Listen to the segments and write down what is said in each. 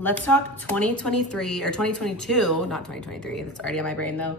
let's talk 2023 or 2022, not 2023, that's already on my brain though.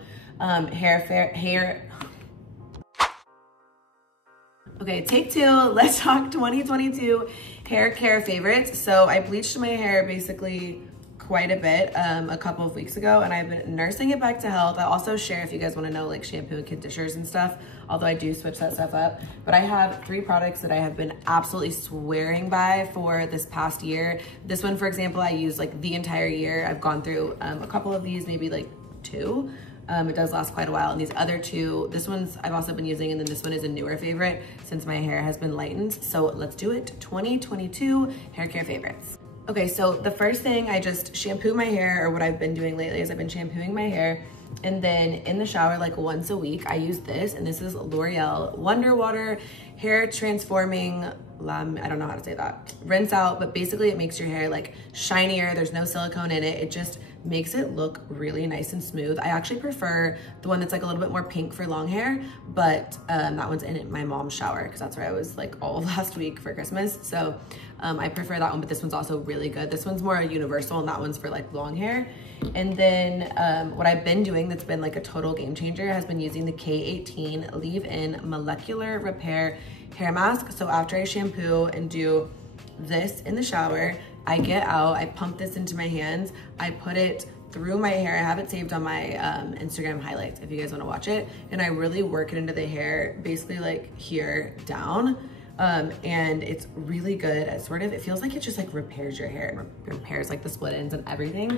Okay, take two, let's talk 2022 hair care favorites. So I bleached my hair basically quite a bit a couple of weeks ago, and I've been nursing it back to health. I'll also share if you guys want to know like shampoo and conditioners and stuff, although I do switch that stuff up. But I have 3 products that I have been absolutely swearing by for this past year. This one, for example, I use like the entire year. I've gone through a couple of these, maybe like 2. It does last quite a while. And these other 2, this one's I've also been using, and then this one is a newer favorite since my hair has been lightened. So let's do it. 2022 hair care favorites. Okay, so the first thing, I just shampoo my hair, or what I've been doing lately is I've been shampooing my hair, and then in the shower like once a week I use this, and this is L'Oreal Wonder Water Hair Transforming, I don't know how to say that, rinse out, but basically it makes your hair like shinier. There's no silicone in it. It just makes it look really nice and smooth. I actually prefer the one that's like a little bit more pink for long hair, but that one's in my mom's shower because that's where I was like all of last week for Christmas. So I prefer that one, but this one's also really good. This one's more universal, and that one's for like long hair. And then what I've been doing that's been like a total game changer has been using the K18 Leave-In Molecular Repair Hair Mask. So after I shampoo and do this in the shower, I get out, I pump this into my hands, I put it through my hair. I have it saved on my Instagram highlights if you guys want to watch it, and I really work it into the hair, basically like here down. And it's really good at it feels like it just like repairs your hair and repairs like the split ends and everything.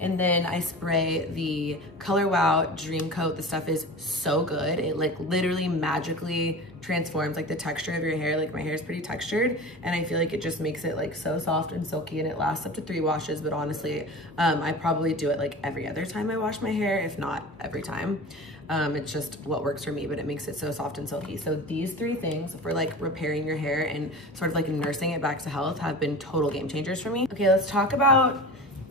And then I spray the Color Wow Dream Coat. The stuff is so good. It like literally magically transforms like the texture of your hair. Like my hair is pretty textured, and I feel like it just makes it like so soft and silky, and it lasts up to 3 washes. But honestly, I probably do it like every other time I wash my hair, if not every time. It's just what works for me, but it makes it so soft and silky. So these 3 things for like repairing your hair and sort of like nursing it back to health have been total game changers for me. Okay, let's talk about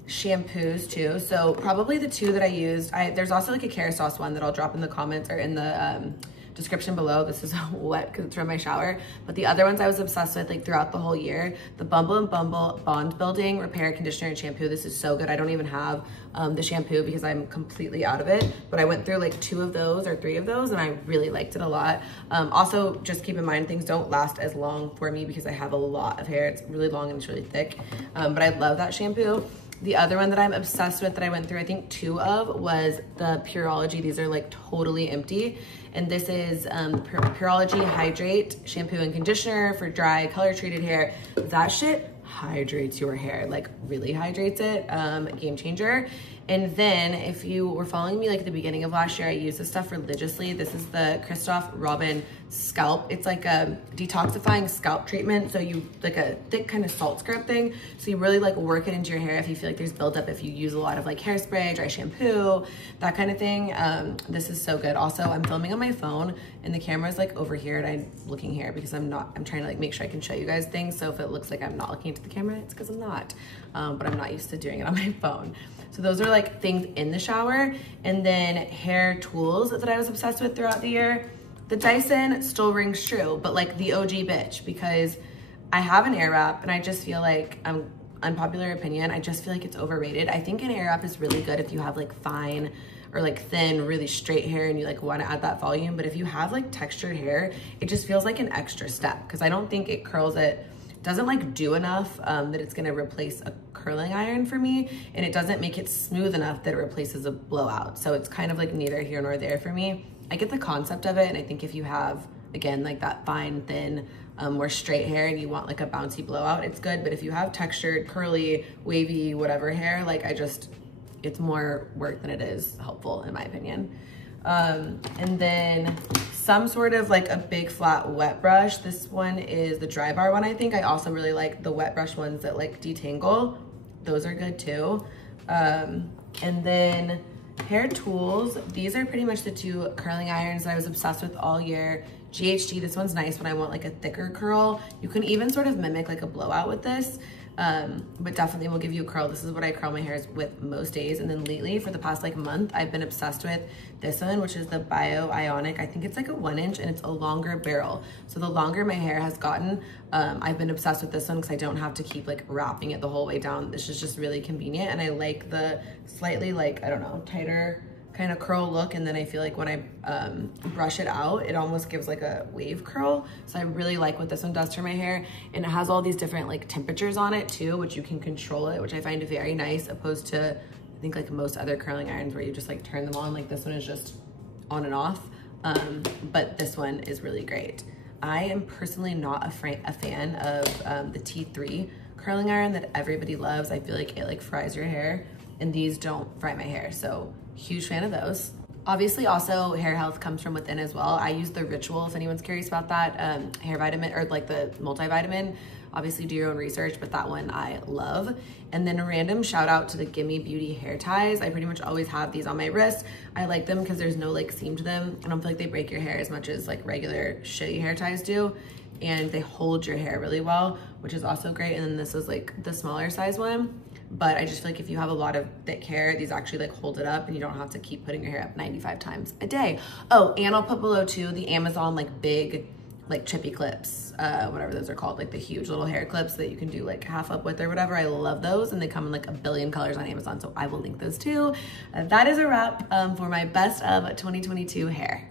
shampoos too. So probably the 2 that I used, there's also like a Care Sauce one that I'll drop in the comments or in the description below. This is wet because it's from my shower, but the other ones I was obsessed with like throughout the whole year. The Bumble & Bumble Bond Building Repair Conditioner and Shampoo. This is so good. I don't even have the shampoo because I'm completely out of it, but I went through like 2 of those or 3 of those, and I really liked it a lot. Also, just keep in mind things don't last as long for me because I have a lot of hair. It's really long and it's really thick, but I love that shampoo. The other one that I'm obsessed with that I went through, I think 2 of, was the Pureology. These are like totally empty. And this is Pureology Hydrate Shampoo and Conditioner for dry, color treated hair. That shit hydrates your hair, like really hydrates it, game changer. And then if you were following me like at the beginning of last year, I used this stuff religiously. This is the Christoph Robin Scalp. It's like a detoxifying scalp treatment. So you like a thick kind of salt scrub thing. So you really like work it into your hair if you feel like there's buildup, if you use a lot of like hairspray, dry shampoo, that kind of thing. This is so good. Also, I'm filming on my phone and the camera is like over here, and I'm looking here because I'm trying to like make sure I can show you guys things. So if it looks like I'm not looking into the camera, it's because I'm not, but I'm not used to doing it on my phone. So those are like things in the shower. And then hair tools that I was obsessed with throughout the year. The Dyson still rings true, but like the OG bitch, because I have an air wrap and I just feel like, unpopular opinion, I just feel like it's overrated. I think an air wrap is really good if you have like fine or like thin, really straight hair and you like want to add that volume. But if you have like textured hair, it just feels like an extra step, because I don't think it curls it, doesn't like do enough that it's gonna replace a curling iron for me, and it doesn't make it smooth enough that it replaces a blowout. So it's kind of like neither here nor there for me. I get the concept of it, and I think if you have, again, like that fine, thin, more straight hair and you want like a bouncy blowout, it's good. But if you have textured, curly, wavy, whatever hair, like it's more work than it is helpful in my opinion. And then some sort of like a big flat wet brush. This one is the Dry Bar one, I think. I also really like the wet brush ones that like detangle. Those are good too. And then hair tools. These are pretty much the 2 curling irons that I was obsessed with all year. GHD, this one's nice when I want like a thicker curl. You can even sort of mimic like a blowout with this. but definitely will give you a curl. This is what I curl my hairs with most days. And then lately, for the past like month, I've been obsessed with this one, which is the Bio Ionic. I think it's like a 1 inch and it's a longer barrel. So the longer my hair has gotten, I've been obsessed with this one because I don't have to keep like wrapping it the whole way down. This is just really convenient. And I like the slightly like, I don't know, tighter kind of curl look, and then I feel like when I brush it out, it almost gives like a wave curl. So I really like what this one does to my hair, and it has all these different like temperatures on it too, which you can control it, which I find very nice, opposed to I think like most other curling irons where you just like turn them on. Like this one is just on and off, but this one is really great. I am personally not a fan of the T3 curling iron that everybody loves. I feel like it like fries your hair, and these don't fry my hair, so huge fan of those. Obviously also hair health comes from within as well. I use the Ritual, if anyone's curious about that, hair vitamin, or like the multivitamin. Obviously do your own research, but that one I love. And then a random shout out to the Gimme Beauty hair ties. I pretty much always have these on my wrist. I like them because there's no like seam to them. I don't feel like they break your hair as much as like regular shitty hair ties do. And they hold your hair really well, which is also great. And then this is like the smaller size one. But I just feel like if you have a lot of thick hair, these actually like hold it up and you don't have to keep putting your hair up 95 times a day. Oh, and I'll put below too the Amazon like big like chippy clips, whatever those are called, like the huge little hair clips that you can do like half up with or whatever. I love those, and they come in like a billion colors on Amazon, so I will link those too. That is a wrap for my best of 2022 hair.